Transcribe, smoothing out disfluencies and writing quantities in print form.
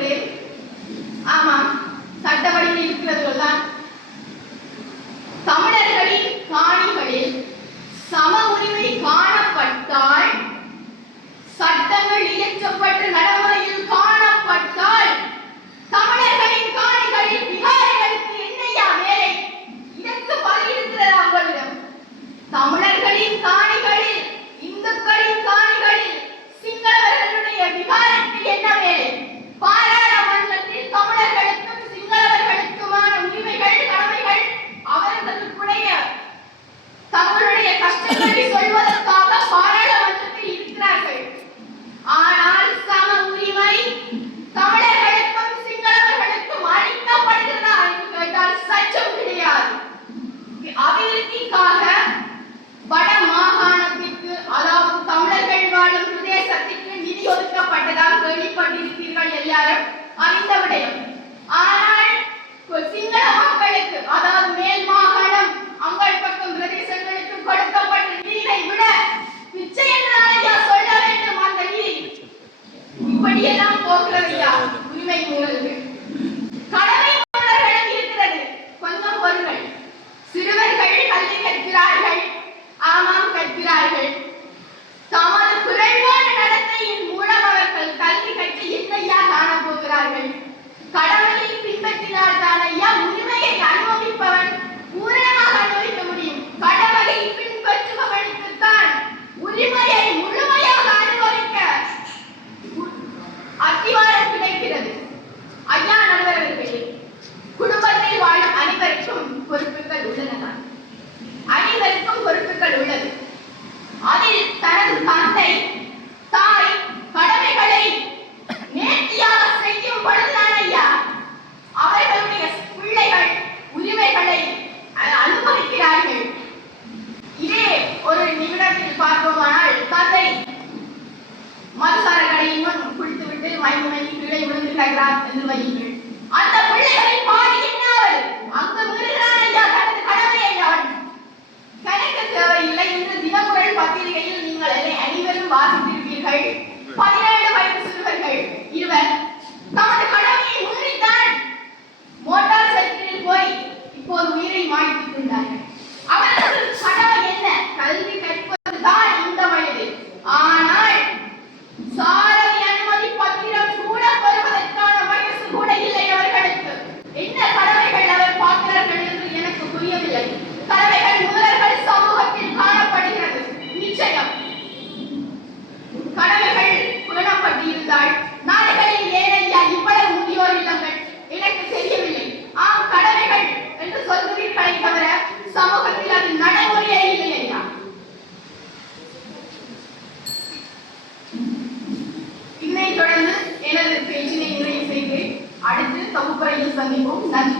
இருக்கிறேன். ஆமாம், சட்டப்படி இருக்கிறதுதான். தமிழர்களின் காணிகளில் சம உரிமை காணப்பட்டால், சட்டங்கள் இயற்றப்பட்டு நடைமுறையில் காணப்பட்டால், தமிழர்களின் காணிகளில் பிகாரிகளுக்கு என்னையா வேலை? இதற்கு பதில் இருக்கிறதா உங்களிடம்? தமிழர்களின் காணிகளில், இந்துக்களின் காணிகளில் சிங்களவர்களுடைய விகாரத்தில் என்ன வேலை? பாராளுமன்றத்தில் தமிழர்களுக்கும் சிங்களவர்களுக்குமான உரிமைகள், கடமைகள், அவர்களுடைய தங்களுடைய கஷ்டங்களை சொல்வதற்காக பாராளுமன்றத்தில் இருக்கிறார்கள். ஆனால் சம உரிமை தமிழர்களுக்கும் சிங்களவர்களுக்கும் அளிக்கப்படுகிறதா என்று கேட்டால் சற்றும் கிடையாது. அபிவிருத்திக்காக வட மாகாணத்திற்கு, அதாவது தமிழர்கள் வாழும் பிரதேசத்திற்கு நிதி ஒதுக்கப்பட்டதாக கேள்விப்பட்டிருப்பீர்கள், எல்லாரும் அறிந்த விடயம். ஆனால் சிங்கள மக்களுக்கு, அதாவது மேல் மாகாணம் அங்கள் பக்கம் பிரதேசங்களுக்கு கொடுக்கப்பட்ட நிதியை விட பிச்சை என்று சொல்ல வேண்டும். அந்த நிதி இப்படியெல்லாம் போகிறதையா உரிமை மூலங்கள்? கடமை மூலர்களும் இருக்கிறது. கொஞ்சம் பொருள்கள். சிறுவர்கள் கல்வி கற்கிறார்கள். ஆமாம், கற்கிறார்கள். தமது குறைவான நடத்தையின் மூலம் அவர்கள் கல்வி கற்று என்னையா காணப் போகிறார்கள்? கடமையை பின்பற்றினால் தான் ஐயா உரிமையை அனுபவிப்பவன் பூரணமாக அனுபவிக்க முடியும். கடமையை பின்பற்றுபவனுக்குத்தான் உரிமையை முழுமையாக அனுபவிக்க அத்திவாரம் கிடைக்கிறது. ஐயா நண்பர்களே, குடும்பத்தில் வாழும் அனைவருக்கும் பொறுப்புகள் உள்ளன. அனைவருக்கும் பொறுப்புகள் உள்ளது. அதில் தனது தந்தை, தாய் கடமைகளை நேர்த்தியாக செய்யும் பொழுதுதான் ஐயா அவர்களுடைய பிள்ளைகள் உரிமைகளை அனுபவிக்கிறார்கள். இதே ஒரு நிமிடத்தில் பார்ப்போமானால், தந்தை மதுசார கடையின் முன் குளித்துவிட்டு மயங்கி கீழே விழுந்து கிடக்கிறார் என்று வையுங்கள். அந்த பிள்ளைகளை பாடுகின்றார்கள். அங்கு விழுகிறான் ஐயா தனது கடமையை. அவன் கணக்கு தேவையில்லை. இன்று தினக்குரல் பத்திரிகையில் நீங்கள் அனைவரும் வாசித்திருப்பீர்கள். 17 வயது சிறுவர்கள் இருவர் தமது கடமையை முன்னிறுத்தான் மோட்டார் சைக்கிளில் போய் இப்போது உயிரை மாய்த்துள்ளார்கள். அவர்கள் கடமை என்ன? கல்வி கற்பதுதான் இந்த வயது. ஆனால் சாரதி அனுமதி பத்திரம் கூட பெறுவதற்கான வயசு கூட இல்லை அவர்களுக்கு. என்ன கடமைகள் அவர் பார்க்கிறார்கள் என்று எனக்கு புரியவில்லை. கடமைகள் முதல்கள் சமூகத்தில் காணப்படுகிறது. நிச்சயம் கடமைகள் புலனப்பட்டிருந்தால் நாடுகளில் ஏனையா இவ்வளவு முதியோர் இல்லங்கள் எனக்கு தெரியவில்லை. ஆம், கடமைகள் என்று சொல்கிறீர்களை தவிர சமூகத்தில் அது நடைமுறையே இல்லை ஐயா. இன்னை தொடர்ந்து எனது பேச்சினை நிறைவு செய்து அடுத்து தொகுப்புரையில் சந்திப்போம். நன்றி.